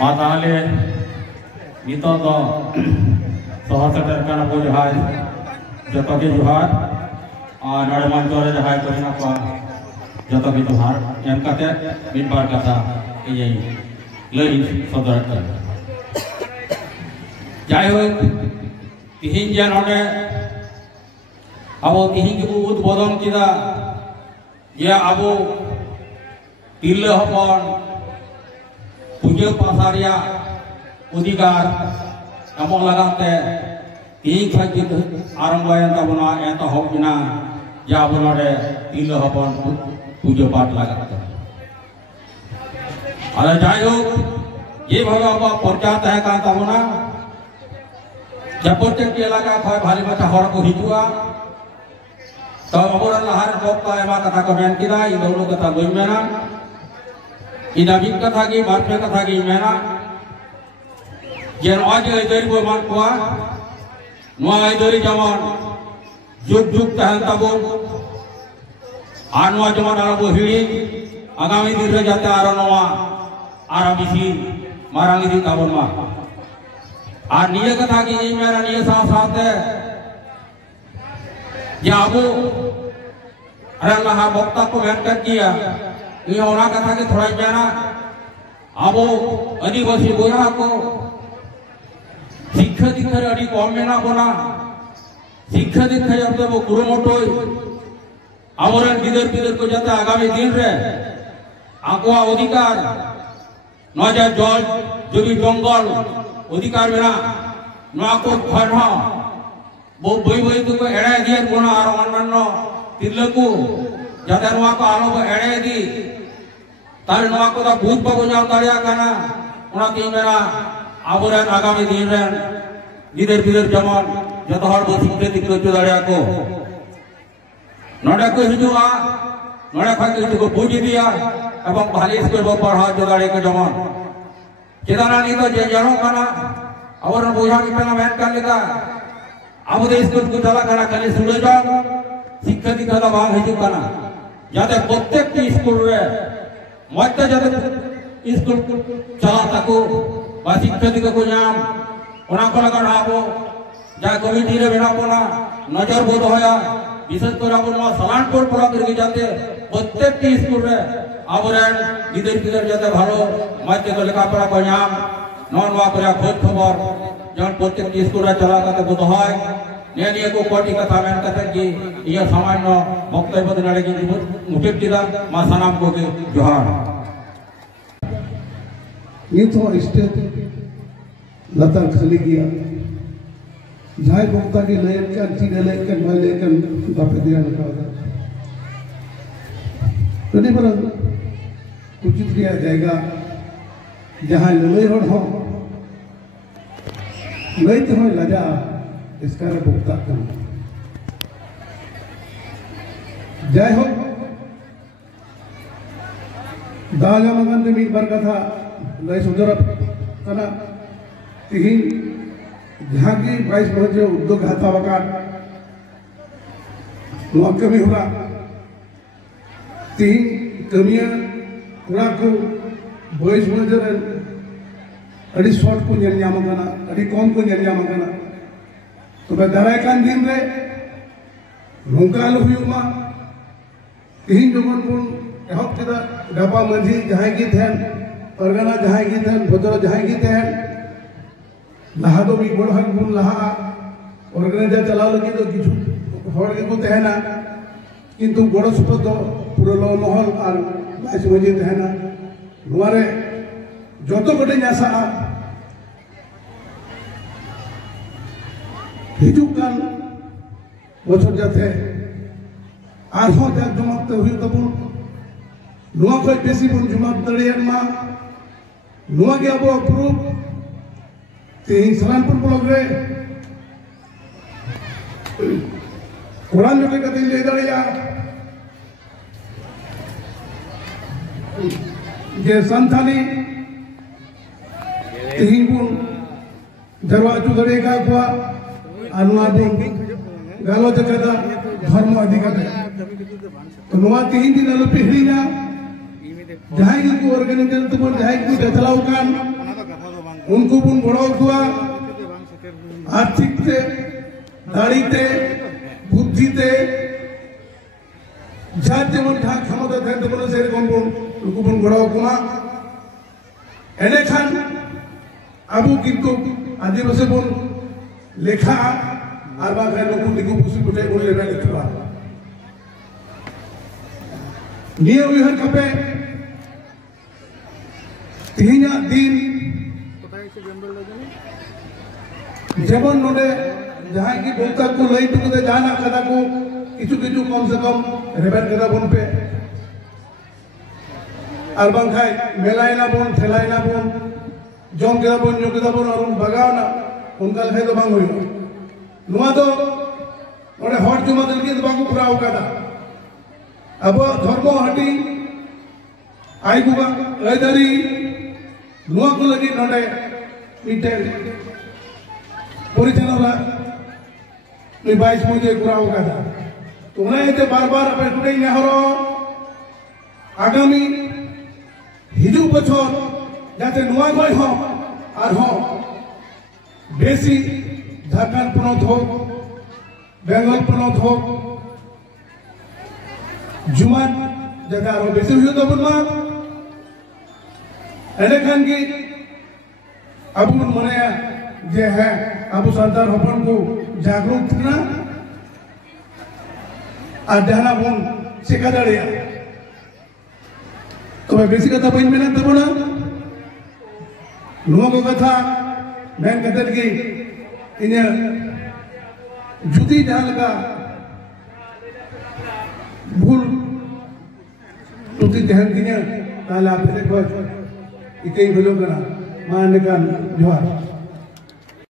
ताहले नितो दो सहर सेटर काना बो जहाय जतो के जोहार और नड़े मंच रे जहाय को ना को जतो के जोहार एम काते मिद बार कथा ये लई सदर कर जाय हो तिहिन जे नडे अबो तिहिन के उद्बोधन किदा ये अबो तिल्ले हपन पूजा पासारिया अधिकार एमन लगाते तीन खाई आरम्भयन तबना एतहबना जे अब नडे तिल्ले हपन पूजा पाठ लगाते अरे जायहोक ये भावे अब प्रचार तहे कान तबना जब प्रत्येक एलाका खय भारी माछा हर को हिजुआ तो अबोर लहार बक्ता एमा कथा को मेन किदा इ दौलो कथा बई मेना ina bin kata gi barpe kata gi mena jen aje dari bo man kwa no ai dari jaman juk juk tahan tabon anwa jaman ara bo hiri agami din re jate ara noa ara bisi marang idi tabon ma ar niya kata gi mena niya sa saate ya abu ara laha bokta ko men kar kiya ये होना कथा के थोड़ा जाना अबो आदिवासी बोया को शिक्षा दीक्षा अड़ी कम में ना होना शिक्षा दीक्षा जब तक वो कुरुमोटो आमोरन गिदर गिदर को जाता आगामी दिन रे आकुआ अधिकार नजा जल जमी जंगल अधिकार मेना नवा को खरहा वो बई बई तो को एड़ा दिया कोना आरो अन्नो तिलकु जाते नवा को आलो को एड़े दी तारे नवा को दा भूत बाबू जाम दाड़िया काना उना की मेरा आबोरन आगामी दिन रेन गिदर गिदर जमान जतो हर बो सिंगे दिक्को चो दाड़िया को नडे को हिजुआ नडे खाके हिजु को पूजी दिया एवं भाली स्कूल बो पढ़ा चो दाड़े के जमान केदाना नी तो जे जनो काना आबोरन बोया की पेना मेन कर लेता अब दे स्कूल को चला काना खाली सुले जा शिक्षा दीक्षा दा भाग हिजु काना जाते प्रत्येक की स्कूल रे मध्य जाते स्कूल चला तको बा शिक्षा दीक्षा को नाम ओना को लगा आबो जा कमिटी रे बेना पोना नजर बो होया विशेष कर आबो मा सलानपुर पड़ा करके जाते प्रत्येक की स्कूल रे आबोरन गिदर गिदर जाते भालो मध्य को लेखा पड़ा को नाम नन वा करे खोज खबर जन प्रत्येक की स्कूल रे चला करते बो होय नेनिया को कोटी कथा मेन कथा की ये सामान्य वक्तव्य बदनाड़े की मुझे किदा मा सनाम को के जोहार ये तो स्टेट लतर खाली किया जाय वक्ता की लेकर चीने लेकर मैं लेकर बापे दिया लगा तो नहीं पर उचित किया जाएगा जहाँ लड़ाई हो नहीं तो मैं लजा इसका भुगता करना जय हो दागा मगन ने मीट बार कथा लय सुंदर कना तिहिन जहाँ की 22 बजे उद्योग हाथा वकाट मौके में होगा तिहिन कमिया कुड़ा को 22 बजे अड़ी शॉर्ट को जल जाम कना अड़ी कौन को जल जाम कना तो दाराय कान दिन रे नौकाल हुआ तीन जगन बन एहब केदा डबा मंझी जहां की थेन परगना जहां की थेन भद्र जहां की थेन लहा दो भी बड़ हक बन लहा ऑर्गेनाइजर चला लगी तो किछु हर के को तहना किंतु गड़ सुपद पूरा लो महल और बाइस मंझी तहना नुआरे जतो गटे आशा हिजुकान बचर जाते आरहो जाक जमाते हुई तबुन नुआ कोई बेसी बन जुमात दड़ियन मा नुआ के अब अप्रूव तेही सलानपुर ब्लॉक रे कुरान जो के कति ले दड़िया जे संथाली तेही बुन दरवाजो दड़ेगा को अनुवादन गालो जगदा धर्म अधिकार तो नुआ तीन दिन लो पिहड़ी ना जहां को ऑर्गेनाइजर तो जहां को चलाओ कान उनको बन गड़ो कुआ आर्थिक ते दाड़ी ते बुद्धि ते जार जेमन ठाक क्षमता थाकेन तबोना सेरकम बन उनको बन गड़ो कुआ एने खान आबो किन्तु आदिवासी बन लेखा और बाखान नुकु दिगु पुसि पुटे बन लेना लेखा निये उयहर कपे तिहिना दिन जेमन नोडे जहां की बोलता को लई टुकते जाना कदा को किछु किछु कम से कम रेबेट कदा बन पे और बाखाय मेलायना बन थेलायना बन जम कदा बन जो कदा बन और बगावना उनका लेखे तो बांग होयो नुआ तो ओडे हट जुमा दिल के बांगु पुराव कदा अब धर्म हटी आई बुगा लयदारी नुआ को लगी नोडे मिटे परिचालना नुई 22 मजे पुराव कदा तो उन्हें बार-बार अपने टुडे नेहरो आगामी हिजू बछर जाते नुआ गय हो और हो बेसी झारखंड पनत हो बेंगल पनत हो जुमान जगह और बेसी हुई तो बुनमा एने खान की अब मने जे है अब संतान हपन को जागरूक थना और जहाना बन शिका दाड़िया तो बेसी कथा बन मेना तबना नुआ को कथा मेन कदर की इन्हें जुदी जहां लगा भूल तुती दहन दिने ताला पे देखो इकई भेलो करा मान का जोहार